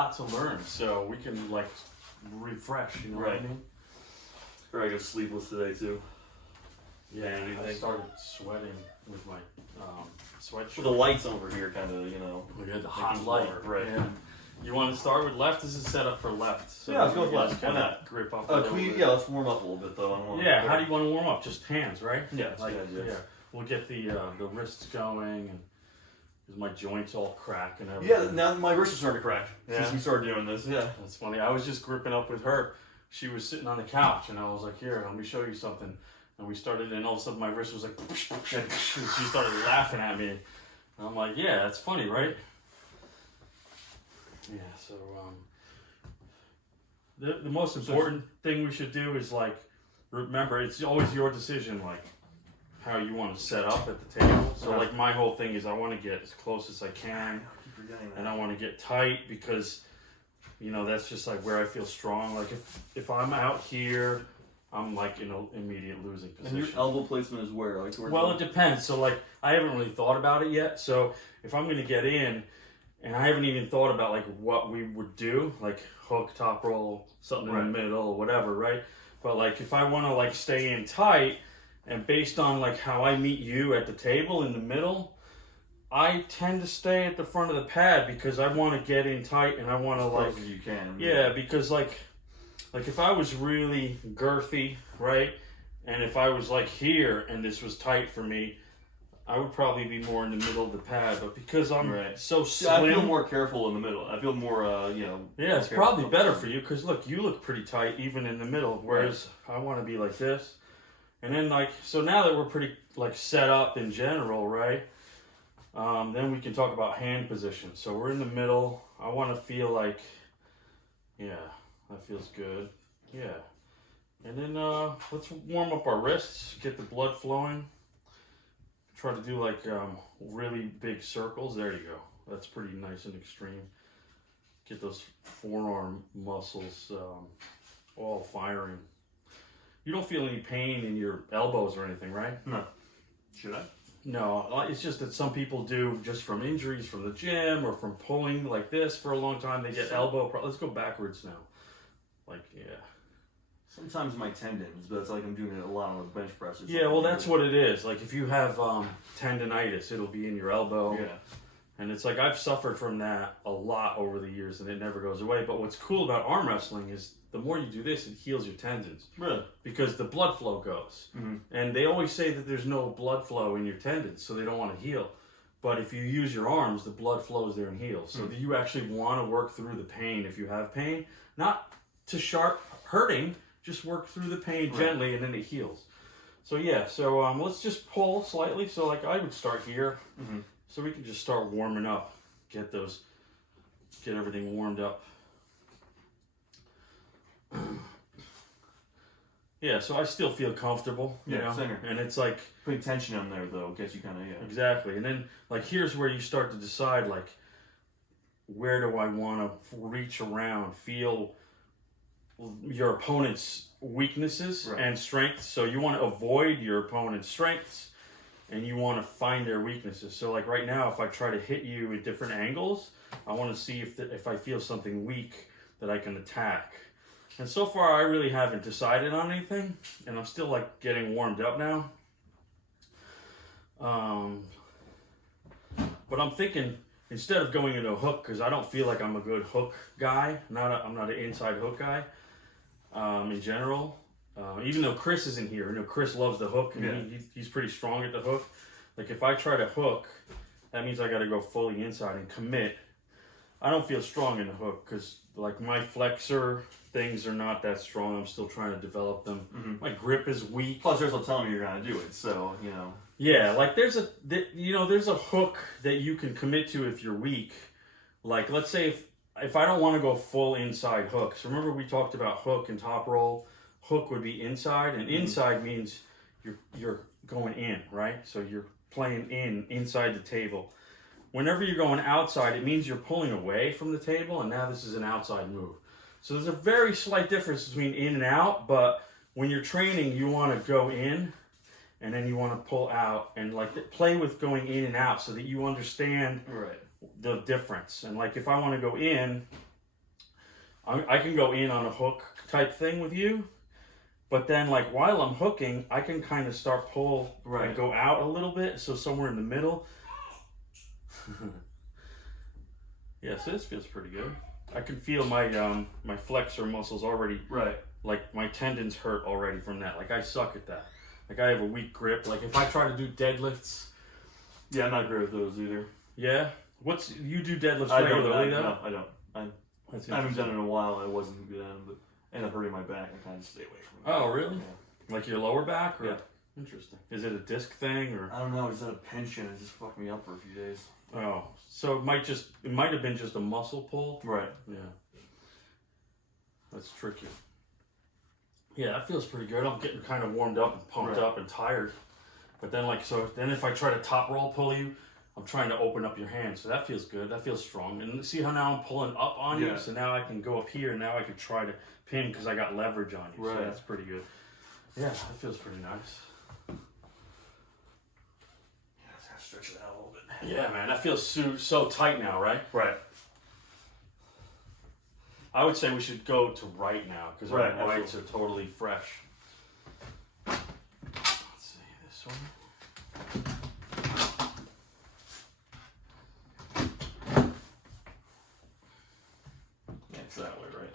lot to learn, so we can like refresh, you know what I mean? Or I go sleepless today too. Yeah, I started sweating with my sweatshirt. Well, the lights over here kind of, you know. We had the hot light. Right. Yeah. You want to start with left? This is set up for left. So yeah, let's go with left. Why not? Grip up. Let's warm up a little bit though. How do you want to warm up? Just hands, right? Yeah, yeah. We'll get the wrists going, and because my joints all crack and everything. Yeah, now my wrists are starting to crack since we started doing this. Yeah, that's funny. I was just gripping up with her. She was sitting on the couch, and I was like, "Here, let me show you something." And we started, and all of a sudden my wrist was like, and she started laughing at me. And I'm like, "Yeah, that's funny, right?" Yeah. So the most important thing we should do is like remember it's always your decision, like how you want to set up at the table. So like my whole thing is I want to get as close as I can, and I want to get tight because you know that's just like where I feel strong. Like if I'm out here, I'm like in an immediate losing position. And your elbow placement is where? Like well, it depends. So like I haven't really thought about it yet. So if I'm gonna get in, and I haven't even thought about like what we would do, like hook, top roll, something in the middle, whatever, right? But like if I want to like stay in tight, and based on like how I meet you at the table in the middle, I tend to stay at the front of the pad because I want to get in tight and I want to like. As close as you can. Yeah, because like if I was really girthy, right, and if I was like here and this was tight for me, I would probably be more in the middle of the pad. But because I'm so slim, I feel more careful in the middle. I feel more, you know. Yeah, it's probably better for you because look, you look pretty tight even in the middle, whereas I want to be like this. And then like, so now that we're pretty like set up in general, right? Then we can talk about hand position. So we're in the middle. I want to feel like, yeah, that feels good. Yeah. And then let's warm up our wrists, get the blood flowing. Try to do like really big circles. There you go. That's pretty nice and extreme. Get those forearm muscles all firing. You don't feel any pain in your elbows or anything, right? No. Should I? No, it's just that some people do just from injuries from the gym or from pulling like this for a long time. They get elbow. Let's go backwards now. Like, yeah. Sometimes my tendons, but it's like I'm doing it a lot on the bench presses. Yeah, well, that's what it is. Like, if you have tendonitis, it'll be in your elbow. Yeah. And it's like I've suffered from that a lot over the years, and it never goes away. But what's cool about arm wrestling is the more you do this, it heals your tendons. Really? Because the blood flow goes. Mm-hmm. And they always say that there's no blood flow in your tendons, so they don't want to heal. But if you use your arms, the blood flows there and heals. So you actually want to work through the pain if you have pain. Not to sharp hurting, just work through the pain gently, and then it heals. So yeah, so let's just pull slightly. So like I would start here. Mm-hmm. So we can just start warming up, get everything warmed up. Yeah, so I still feel comfortable, you know, and it's like putting tension on there though, gets you kind of exactly. And then like here's where you start to decide like where do I want to reach around, feel your opponent's weaknesses and strengths. So you want to avoid your opponent's strengths. And you want to find their weaknesses. So like right now, if I try to hit you at different angles, I want to see if I feel something weak that I can attack. And so far, I really haven't decided on anything. And I'm still like getting warmed up now. But I'm thinking, instead of going into a hook, because I don't feel like I'm a good hook guy. I'm not an inside hook guy in general. Even though Chris isn't here, you know, Chris loves the hook, and he's pretty strong at the hook. Like if I try to hook, that means I got to go fully inside and commit. I don't feel strong in the hook because like my flexor things are not that strong. I'm still trying to develop them. Mm-hmm. My grip is weak. Plus, there's no telling me you're gonna do it, so you know. Yeah, like there's a hook that you can commit to if you're weak. Like let's say if I don't want to go full inside hook. So remember we talked about hook and top roll. Hook would be inside, and inside means you're going in, right? So you're playing inside the table. Whenever you're going outside, it means you're pulling away from the table, and now this is an outside move. So there's a very slight difference between in and out, but when you're training, you want to go in, and then you want to pull out, and like play with going in and out so that you understand the difference. And like if I want to go in, I can go in on a hook type thing with you, but then like while I'm hooking, I can kind of start pull and go out a little bit, so somewhere in the middle. Yes, this feels pretty good. I can feel my my flexor muscles already. Like my tendons hurt already from that. Like I suck at that. Like I have a weak grip. Like if I try to do deadlifts. Yeah, I'm not great with those either. Yeah? You do deadlifts regularly though? No, I don't. I haven't done it in a while. I wasn't good at them, but ended up hurting my back. I kind of stay away from it. Oh, really? Yeah. Like your lower back? Or? Yeah. Interesting. Is it a disc thing or? I don't know. I just had a pension. It just fucked me up for a few days. Oh, so it might have been just a muscle pull. Right. Yeah. That's tricky. Yeah, that feels pretty good. I'm getting kind of warmed up and pumped up and tired. But then then if I try to top roll pull you, I'm trying to open up your hand. So that feels good. That feels strong. And see how now I'm pulling up on you? So now I can go up here and now I can try to pin because I got leverage on you. Right. So that's pretty good. Yeah, that feels pretty nice. Yeah, just gotta stretch it out a little bit. Yeah, man, that feels so tight now, right? Right. I would say we should go to right now because our rights are totally fresh. Let's see this one. Yeah, it's that way, right?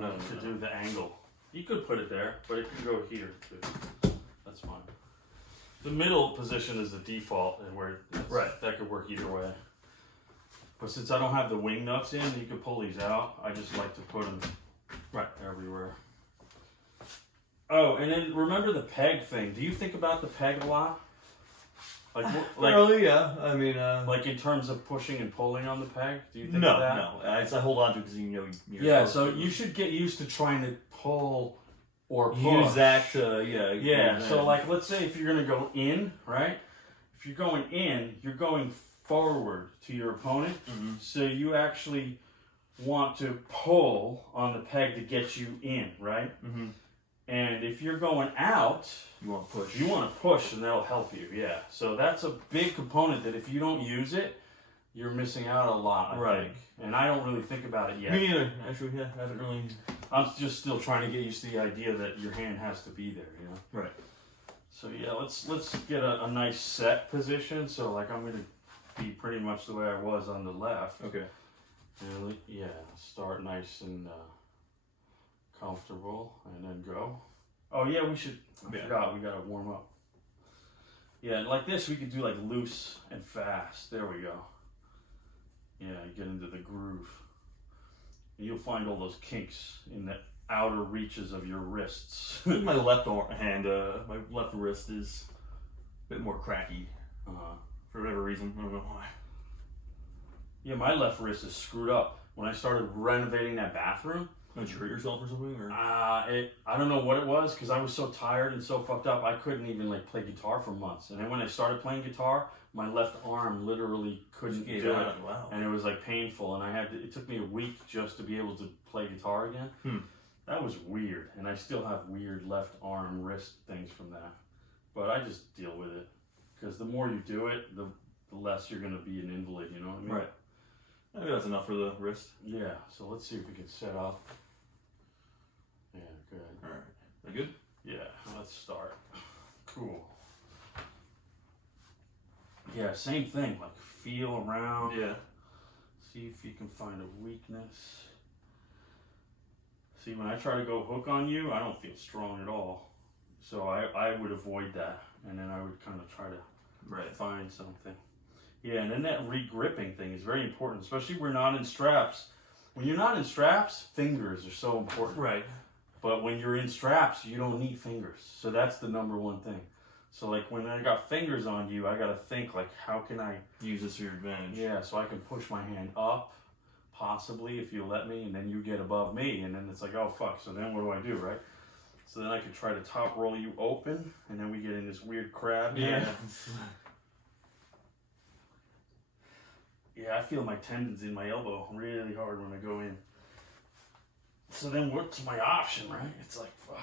No, to do the angle. You could put it there, but it could go here too. That's fine. The middle position is the default, and that could work either way. But since I don't have the wing nuts in, you can pull these out. I just like to put them everywhere. Oh, and then remember the peg thing. Do you think about the peg a lot? Like really? Yeah. I mean, like in terms of pushing and pulling on the peg. Do you think of that? No. I hold on to it because Yeah. So you should get used to trying to pull or push. Use that to Yeah. So like, let's say if you're gonna go in, right? If you're going in, you're going forward to your opponent, so you actually want to pull on the peg to get you in, right? And if you're going out, you want to push. You want to push, and that'll help you. Yeah. So that's a big component that if you don't use it, you're missing out a lot. I think. And I don't really think about it yet. Me neither. Actually, yeah, I haven't really. I'm just still trying to get used to the idea that your hand has to be there. You know. Right. So yeah, let's get a nice set position. So like I'm gonna be pretty much the way I was on the left. Okay. And yeah, start nice and comfortable, and then go. Oh yeah, we should. I forgot, we gotta warm up. Yeah, like this, we could do like loose and fast. There we go. Yeah, get into the groove. And you'll find all those kinks in the outer reaches of your wrists. My left hand, my left wrist is a bit more cracky. For whatever reason, I don't know why. Yeah, my left wrist is screwed up. When I started renovating that bathroom. Did you hurt yourself or something? Or? I don't know what it was because I was so tired and so fucked up. I couldn't even like play guitar for months. And then when I started playing guitar, my left arm literally couldn't do it. Wow. And it was like painful. And it took me a week just to be able to play guitar again. That was weird. And I still have weird left arm, wrist things from that. But I just deal with it. Because the more you do it, the less you're going to be an invalid, you know what I mean? Right. Maybe that's enough for the wrist. Yeah, so let's see if we can set up. Yeah, good. Alright. That good? Yeah, let's start. Cool. Yeah, same thing. Like, feel around. Yeah. See if you can find a weakness. See, when I try to go hook on you, I don't feel strong at all. So I would avoid that. And then I would kind of try to find something. Yeah, and then that re-gripping thing is very important, especially when we're not in straps. When you're not in straps, fingers are so important. Right. But when you're in straps, you don't need fingers. So that's the number one thing. So like when I got fingers on you, I got to think like, how can I use this to your advantage? Yeah, so I can push my hand up, possibly, if you let me, and then you get above me, and then it's like, oh fuck, so then what do I do, right? So then I could try to top roll you open, and then we get in this weird crab. Yeah. Yeah, I feel my tendons in my elbow really hard when I go in. So then what's my option, right? It's like, fuck.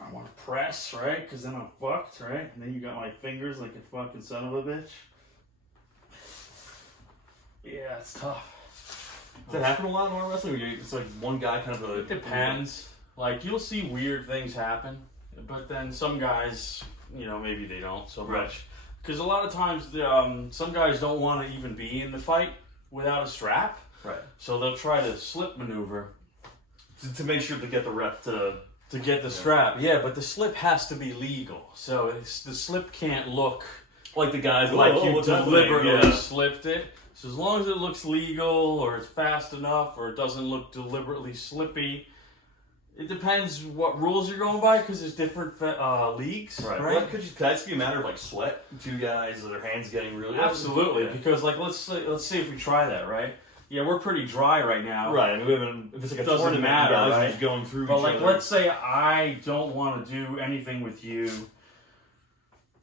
I want to press, right? Because then I'm fucked, right? And then you got my fingers like a fucking son of a bitch. Yeah, it's tough. Does that happen a lot in arm wrestling? Where it's like one guy kind of It depends. Like, you'll see weird things happen, but then some guys, you know, maybe they don't so much. Because a lot of times, some guys don't want to even be in the fight without a strap. Right. So they'll try to slip maneuver. To make sure to get the rep to get the strap. Yeah, but the slip has to be legal. So the slip can't look like the guys like you what's happening? deliberately slipped it. So as long as it looks legal, or it's fast enough, or it doesn't look deliberately slippy. It depends what rules you're going by, because there's different leagues. Right. Well, could that just be a matter of like sweat? Two guys, their hands getting really absolutely. Because like let's see if we try that, right? Yeah, we're pretty dry right now. Right. I mean, we haven't, if it's like a doesn't tournament, matter, guys right? are just going through But each like, other. let's say I don't want to do anything with you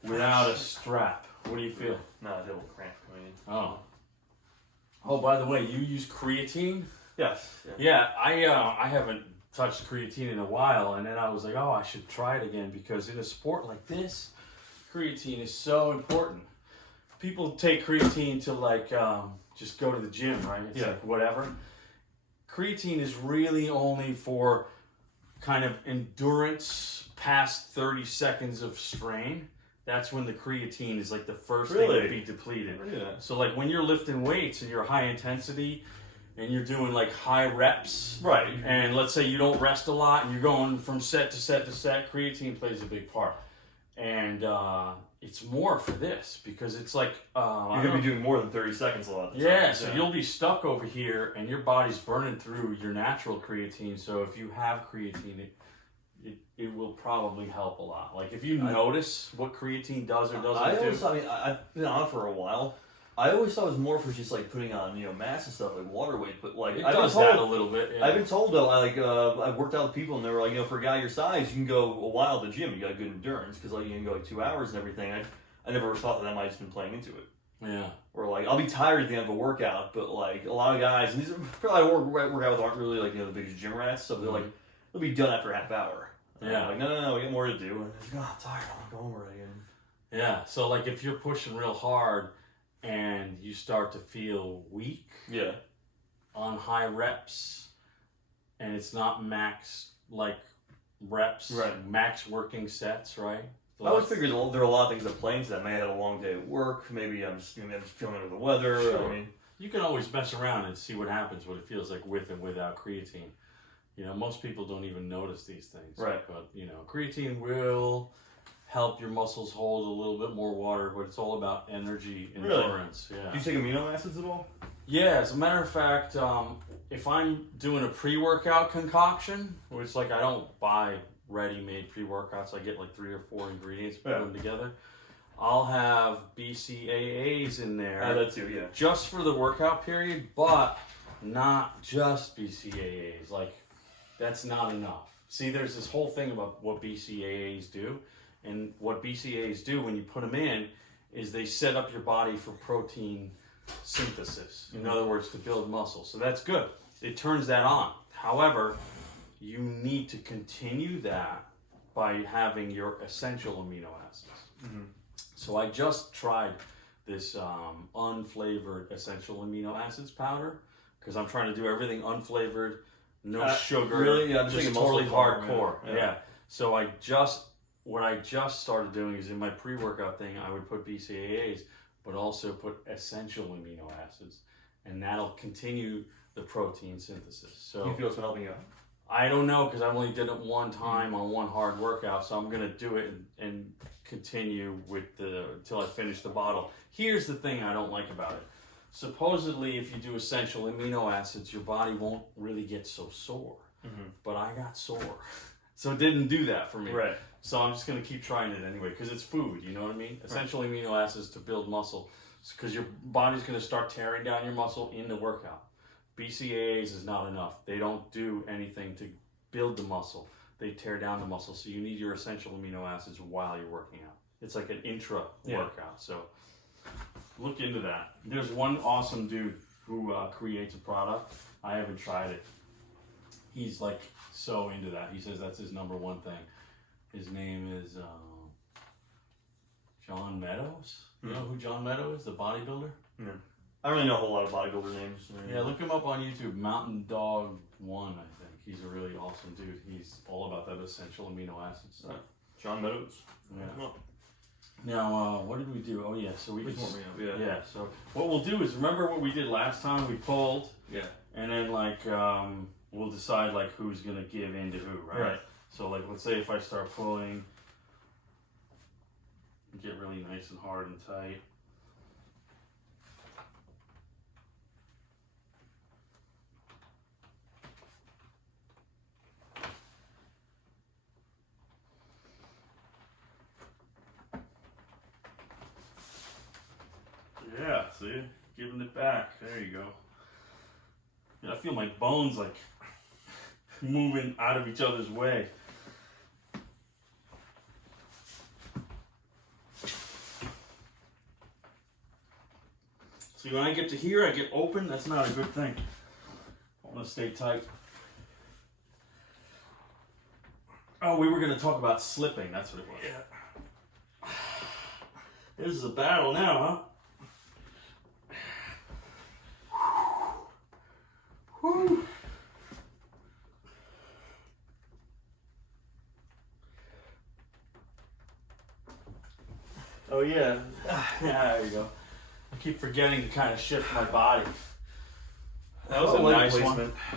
without a strap. What do you feel? No, I feel a cramp coming in. Oh, by the way, you use creatine? Yes. Yeah, I haven't touched creatine in a while, and then I was like, oh, I should try it again, because in a sport like this, creatine is so important. People take creatine to like just go to the gym, right? It's like whatever. Creatine is really only for kind of endurance past 30 seconds of strain. That's when the creatine is like the first thing to be depleted. Yeah. So like when you're lifting weights and you're high intensity and you're doing like high reps, right? And let's say you don't rest a lot and you're going from set to set to set, creatine plays a big part. And it's more for this, because it's like you're gonna be doing more than 30 seconds a lot of the time. Yeah, so you'll be stuck over here and your body's burning through your natural creatine. So if you have creatine, it will probably help a lot. Like if you notice what creatine does or doesn't do. I've been on it for a while. I always thought it was more for just like putting on, you know, mass and stuff like water weight, but like it does that a little bit. Yeah. I've been told though, I've worked out with people and they were like, you know, for a guy your size, you can go a while at the gym. You got good endurance because like you can go like 2 hours and everything. I never thought that might have just been playing into it. Yeah. Or like I'll be tired at the end of a workout, but like a lot of guys, and these are probably work out with aren't really like, you know, the biggest gym rats, so they're like they'll be done after a half hour. And I'm like no, we got more to do. And they're like, oh, I'm tired. I want to go home already. Yeah. So like if you're pushing real hard and you start to feel weak on high reps, and it's not max like reps, max working sets, right? So I always figured there are a lot of things that play into that. Maybe I had a long day at work. Maybe I'm just feeling under the weather. Sure. I mean, you can always mess around and see what happens, what it feels like with and without creatine. You know, most people don't even notice these things. Right. But, you know, creatine will help your muscles hold a little bit more water, but it's all about energy endurance. Really? Yeah. Do you take amino acids at all? Yeah, as a matter of fact, if I'm doing a pre-workout concoction, which like I don't buy ready-made pre-workouts, I get like 3 or 4 ingredients, put them together. I'll have BCAAs in there. That too, yeah. Just for the workout period, but not just BCAAs. Like, that's not enough. See, there's this whole thing about what BCAAs do. And what BCAAs do when you put them in is they set up your body for protein synthesis. In other words, to build muscle. So that's good. It turns that on. However, you need to continue that by having your essential amino acids. Mm-hmm. So I just tried this unflavored essential amino acids powder, because I'm trying to do everything unflavored, no sugar, really? Yeah, just totally hardcore. Yeah. So what I just started doing is in my pre-workout thing, I would put BCAAs, but also put essential amino acids, and that'll continue the protein synthesis. So you feel it's been helping you out? I don't know, because I've only did it one time on one hard workout, so I'm gonna do it and continue with until I finish the bottle. Here's the thing I don't like about it. Supposedly, if you do essential amino acids, your body won't really get so sore. Mm-hmm. But I got sore, so it didn't do that for me. Right. So I'm just gonna keep trying it anyway, because it's food. You know what I mean? Essential amino acids to build muscle, because your body's gonna start tearing down your muscle in the workout. BCAAs is not enough. They don't do anything to build the muscle. They tear down the muscle. So you need your essential amino acids while you're working out. It's like an intra workout. So look into that. There's one awesome dude who creates a product. I haven't tried it. He's like so into that. He says that's his number one thing. His name is John Meadows. You know who John Meadows is? The bodybuilder? No. I don't really know a whole lot of bodybuilder names. Yeah, look him up on YouTube. Mountain Dog 1, I think. He's a really awesome dude. He's all about that essential amino acid stuff. John Meadows. Yeah. Now, what did we do? Oh, yeah. So we Please just, warm me up. Yeah. yeah. So what we'll do is remember what we did last time. We pulled. Yeah. And then like we'll decide like who's gonna give in to who, right? Right. So like let's say if I start pulling, get really nice and hard and tight. Yeah, see? Giving it back. There you go. Yeah, I feel my bones like moving out of each other's way. See, when I get to here, I get open. That's not a good thing. I want to stay tight. Oh, we were going to talk about slipping. That's what it was. Yeah. This is a battle now, huh? Whew. Oh yeah. Yeah, there you go. I keep forgetting to kind of shift my body. That was a nice one.